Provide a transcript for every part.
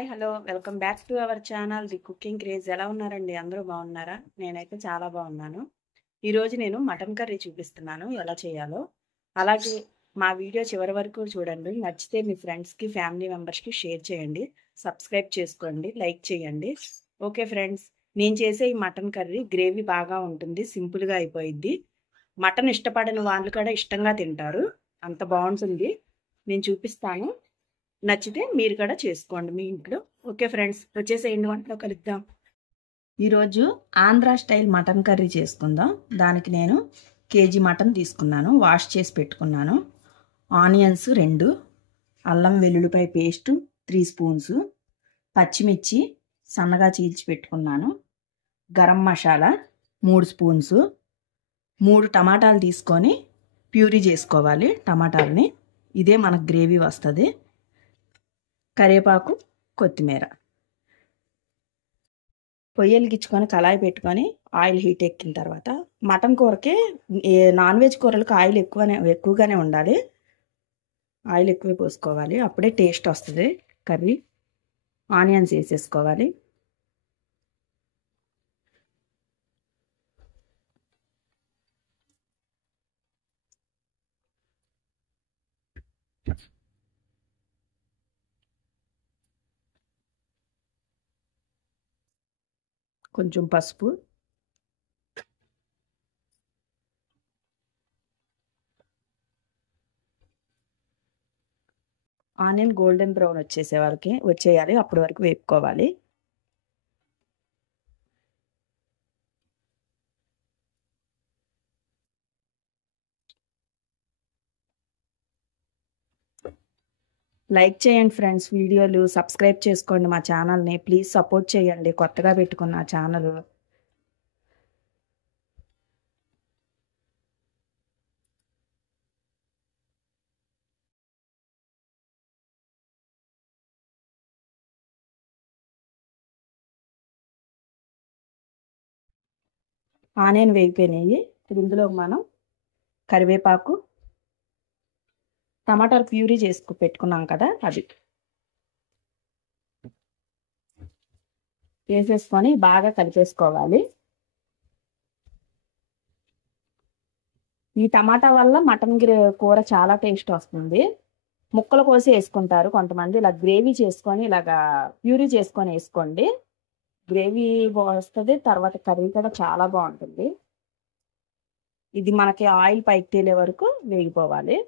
Hi hello welcome back to our channel the cooking craze. ఎలా ఉన్నారండి? అందరూ బాగున్నారా? నేనైతే చాలా బాగున్నాను. ఈరోజు నేను మటన్ కర్రీ చూపిస్తున్నాను ఎలా చేయాలో. అలాగే మా వీడియో చివరి వరకు చూడండి. నచ్చితే మీ ఫ్రెండ్స్కి ఫ్యామిలీ మెంబర్స్కి షేర్ చేయండి, సబ్స్క్రైబ్ చేసుకోండి, లైక్ చేయండి. ఓకే ఫ్రెండ్స్, నేను చేసే ఈ మటన్ కర్రీ గ్రేవీ బాగా ఉంటుంది, సింపుల్గా అయిపోయిద్ది. మటన్ ఇష్టపడని వాళ్ళు కూడా ఇష్టంగా తింటారు, అంత బాగుంటుంది. నేను చూపిస్తాను, నచ్చితే మీరు కూడా చేసుకోండి మీ ఇంట్లో. ఓకే ఫ్రెండ్స్, వచ్చేసేయండి, వంటలో కలుద్దాం. ఈరోజు ఆంధ్ర స్టైల్ మటన్ కర్రీ చేసుకుందాం. దానికి నేను కేజీ మటన్ తీసుకున్నాను, వాష్ చేసి పెట్టుకున్నాను. ఆనియన్స్ 2, అల్లం వెల్లుల్లిపాయ పేస్టు 3 స్పూన్స్, పచ్చిమిర్చి సన్నగా చీల్చి పెట్టుకున్నాను, గరం మసాలా 3 స్పూన్స్, 3 టమాటాలు తీసుకొని ప్యూరీ చేసుకోవాలి టమాటాలని. ఇదే మనకు గ్రేవీ వస్తుంది. కరివేపాకు, కొత్తిమీర. పొయ్యి వెలిగించుకొని కళాయి పెట్టుకొని ఆయిల్ హీట్ ఎక్కిన తర్వాత, మటన్ కూరకి నాన్ వెజ్ కూరలకు ఆయిల్ ఎక్కువగానే ఉండాలి. ఆయిల్ ఎక్కువ పోసుకోవాలి, అప్పుడే టేస్ట్ వస్తుంది కర్రీ. ఆనియన్స్ వేసేసుకోవాలి. కొంచెం పసుపు, ఆనియన్ గోల్డెన్ బ్రౌన్ వచ్చేయాలి, అప్పటి వరకు వేపుకోవాలి. లైక్ చేయండి ఫ్రెండ్స్, వీడియోలు సబ్స్క్రైబ్ చేసుకోండి మా ఛానల్ని. ప్లీజ్ సపోర్ట్ చేయండి, కొత్తగా పెట్టుకున్న ఛానల్. ఆనియన్ వేగిపోయినాయి. ఇందులో మనం కరివేపాకు, టమాటాలు ప్యూరీ చేసుకు పెట్టుకున్నాం కదా, అది వేసేసుకొని బాగా కలిపేసుకోవాలి. ఈ టమాటా వల్ల మటన్ కూర చాలా టేస్ట్ వస్తుంది. ముక్కలు కోసి వేసుకుంటారు కొంతమంది, ఇలా గ్రేవీ చేసుకొని ఇలాగా ప్యూరీ చేసుకొని వేసుకోండి, గ్రేవీ వస్తుంది. తర్వాత కర్రీ కూడా చాలా బాగుంటుంది. ఇది మనకి ఆయిల్ పైకి తేలే వరకు వేగిపోవాలి.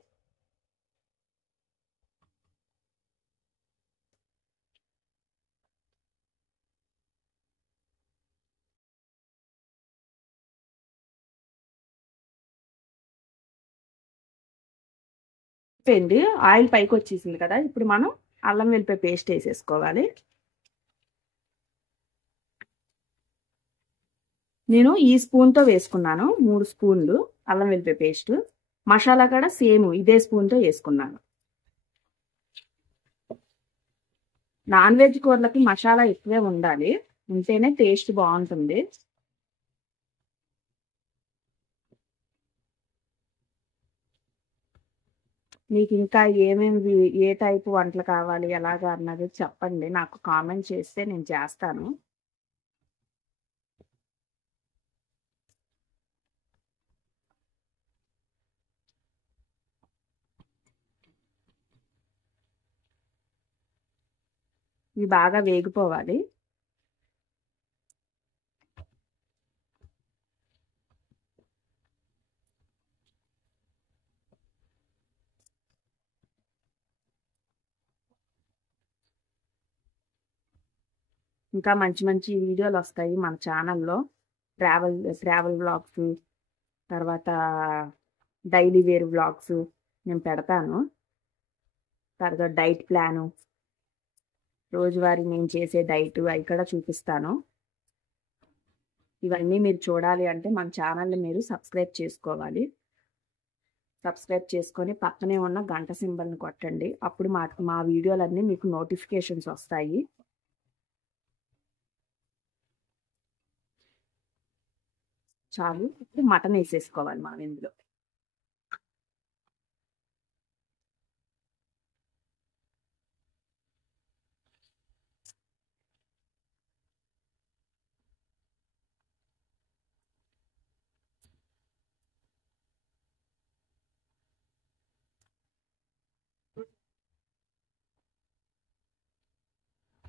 ఆయిల్ పైకి వచ్చేసింది కదా, ఇప్పుడు మనం అల్లం వెల్లిపాయ పేస్ట్ వేసేసుకోవాలి. నేను ఈ స్పూన్తో వేసుకున్నాను 3 స్పూన్లు అల్లం వెల్లిపాయ పేస్ట్. మసాలా కూడా సేమ్ ఇదే స్పూన్తో వేసుకున్నాను. నాన్ వెజ్ కూరలకి మసాలా ఎక్కువే ఉండాలి, ఉంటేనే టేస్ట్ బాగుంటుంది. మీకు ఇంకా ఏ టైపు వంటలు కావాలి ఎలాగా అన్నది చెప్పండి, నాకు కామెంట్ చేస్తే నేను చేస్తాను. ఇవి బాగా వేగిపోవాలి. ఇంకా మంచి మంచి వీడియోలు వస్తాయి మన ఛానల్లో. ట్రావెల్ వ్లాగ్స్, తర్వాత డైలీ వేర్ వ్లాగ్స్ నేను పెడతాను. తర్వాత డైట్ ప్లాను, రోజువారీ నేను చేసే డైట్ అవి కూడా చూపిస్తాను. ఇవన్నీ మీరు చూడాలి అంటే మన ఛానల్ని మీరు సబ్స్క్రైబ్ చేసుకోవాలి. సబ్స్క్రైబ్ చేసుకొని పక్కనే ఉన్న గంట సింబల్ని కొట్టండి, అప్పుడు మా వీడియోలన్నీ మీకు నోటిఫికేషన్స్ వస్తాయి. చాలు, ఇప్పుడు మటన్ వేసేసుకోవాలి మనం ఇందులో.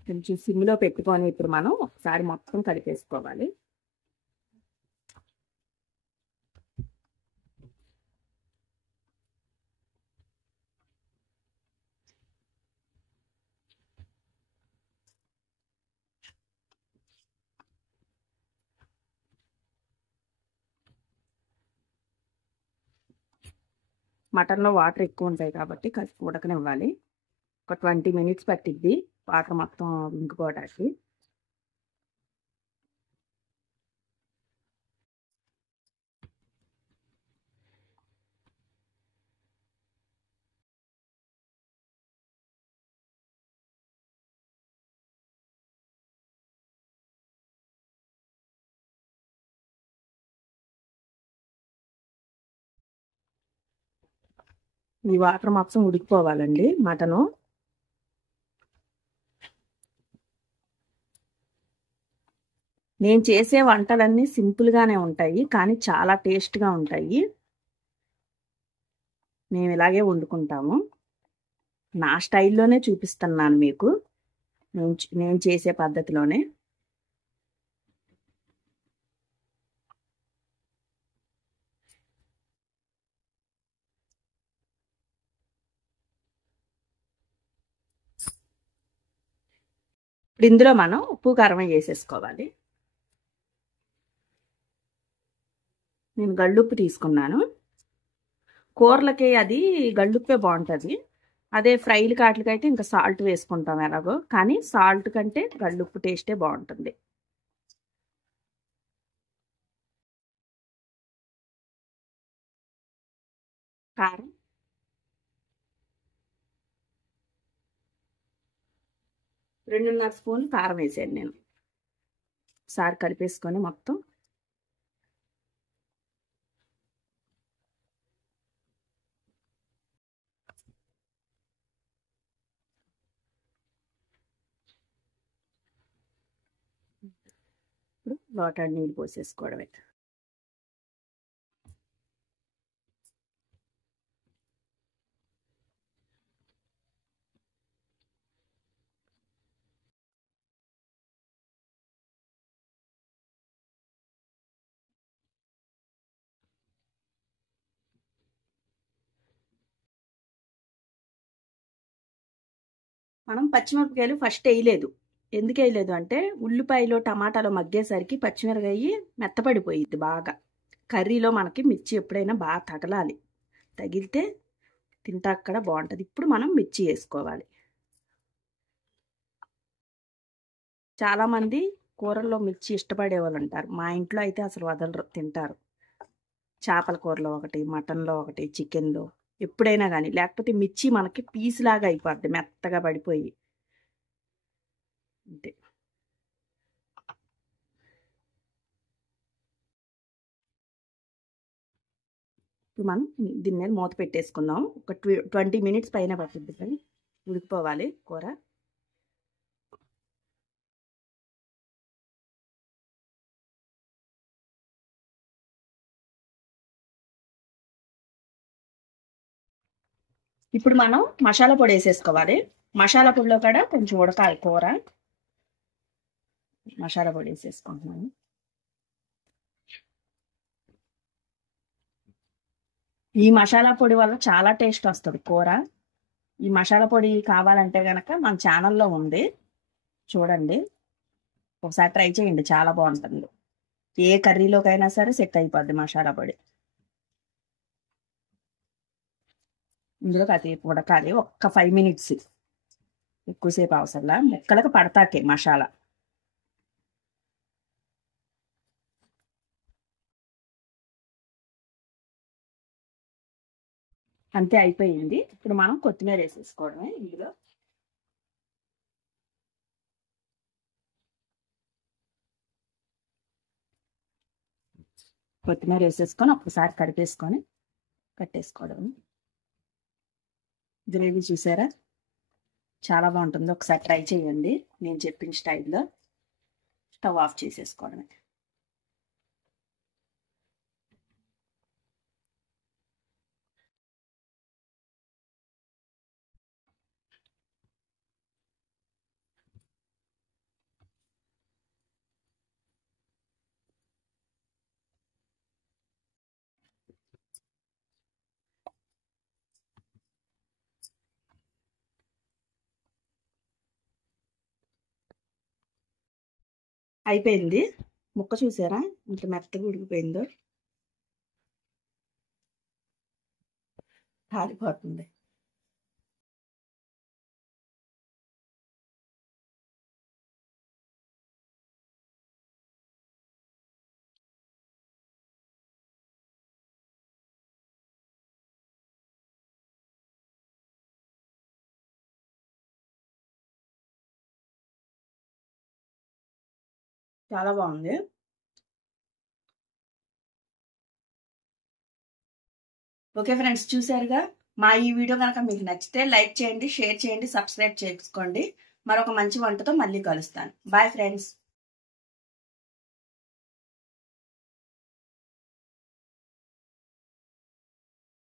కొంచెం సిమ్లో పెట్టుకొని ఇప్పుడు మనం ఒకసారి మొత్తం కలిపేసుకోవాలి. మటన్లో వాటర్ ఎక్కువ ఉంటాయి కాబట్టి కాస్త ఉడకనివ్వాలి. ఒక 20 మినిట్స్ పట్టిద్ది వాటర్ మొత్తం ఇంకిపోవడానికి. ఈ వాటర్ మొత్తం ఉడికిపోవాలండి మటను. నేను చేసే వంటలన్నీ సింపుల్గానే ఉంటాయి కానీ చాలా టేస్ట్గా ఉంటాయి. మేము ఇలాగే వండుకుంటాము. నా స్టైల్లోనే చూపిస్తున్నాను మీకు, నేను చేసే పద్ధతిలోనే. ఇప్పుడు ఇందులో మనం ఉప్పు కారం వేసేసుకోవాలి. నేను గళ్ళుప్పు తీసుకున్నాను. కూరలకి అది గళ్ళుప్పే బాగుంటుంది. అదే ఫ్రైలు కాట్లకైతే ఇంకా సాల్ట్ వేసుకుంటాం ఎలాగో, కానీ సాల్ట్ కంటే గళ్ళుప్పు టేస్టే బాగుంటుంది. కారం 2.5 స్పూన్లు కారం వేసాను నేను. ఒకసారి కలిపేసుకొని మొత్తం ఇప్పుడు లోటాడు నీళ్ళు పోసేసుకోవడమే. మనం పచ్చిమిరపకాయలు ఫస్ట్ వేయలేదు. ఎందుకు వేయలేదు అంటే ఉల్లిపాయలు టమాటాలు మగ్గేసరికి పచ్చిమిరపకాయ మెత్తపడిపోయిద్ది బాగా. కర్రీలో మనకి మిర్చి ఎప్పుడైనా బాగా తగలాలి, తగిలితే తింటాక్కడ బాగుంటుంది. ఇప్పుడు మనం మిర్చి వేసుకోవాలి. చాలామంది కూరల్లో మిర్చి ఇష్టపడే వాళ్ళు ఉంటారు. మా ఇంట్లో అయితే అసలు వదలరు, తింటారు. చేపల కూరలో ఒకటి, మటన్లో ఒకటి, చికెన్లో ఎప్పుడైనా కానీ. లేకపోతే మిర్చి మనకి పీస్ లాగా అయిపోద్ది మెత్తగా పడిపోయి. అంతే. ఇప్పుడు మనం దీని మీద మూత పెట్టేసుకుందాం. ఒక 20 మినిట్స్ పైన పడుతుంది కానీ ఉడికిపోవాలి కూర. ఇప్పుడు మనం మసాలా పొడి వేసేసుకోవాలి. మసాలా పొడిలో కూడా కొంచెం ఉడకాలి కూర. మసాలా పొడి వేసేసుకుంటున్నాను. ఈ మసాలా పొడి వల్ల చాలా టేస్ట్ వస్తుంది కూర. ఈ మసాలా పొడి కావాలంటే కనుక మన ఛానల్లో ఉంది, చూడండి. ఒకసారి ట్రై చేయండి, చాలా బాగుంటుంది. ఏ కర్రీలోకైనా సరే సెట్ అయిపోద్ది మసాలా పొడి. ఇందులో అది ఉడకాలి ఒక్క 5 మినిట్స్, ఎక్కువసేపు అవసరంలా. ముక్కలకు పడతాకే మసాలా. అంతే, అయిపోయింది. ఇప్పుడు మనం కొత్తిమీర వేసేసుకోవడమే ఇందులో. కొత్తిమీర వేసేసుకొని ఒక్కసారి కలిపేసుకొని కట్టేసుకోవడం. గ్రేవీ చూసారా, చాలా బాగుంటుంది. ఒకసారి ట్రై చేయండి నేను చెప్పిన స్టైల్లో. స్టవ్ ఆఫ్ చేసేసుకోవడమే. అయిపోయింది. ముక్క చూసారా ఇంత మెత్తగా ఉడికిపోయిందో, కాలిపోతుంది. చాలా బాగుంది. ఓకే ఫ్రెండ్స్, చూసారుగా. మా ఈ వీడియో కనుక మీకు నచ్చితే లైక్ చేయండి, షేర్ చేయండి, సబ్స్క్రైబ్ చేసుకోండి. మరొక మంచి వంటతో మళ్ళీ కలుస్తాను. Bye friends.